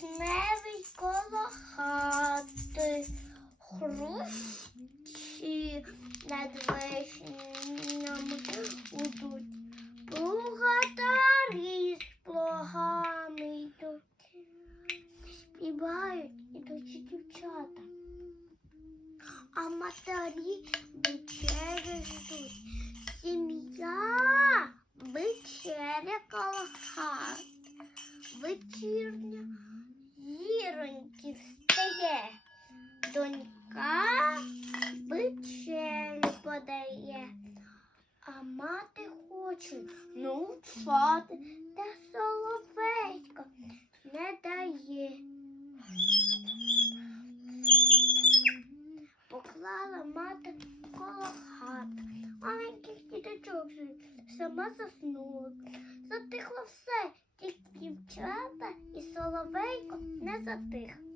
вишневий коло хати, хрущі над вишнями удуть, плугатарі з плугами йдуть, співають ідучі дівчата, а матері вечері ждуть. Сім'я вечеря коло хат. Встає. Донька вечерю подає. А мати хоче навчати, та соловейко не дає. Поклала мати коло хати. Маленьких діточок сама заснула. Затихло все, тільки дівчата і соловейко не затих.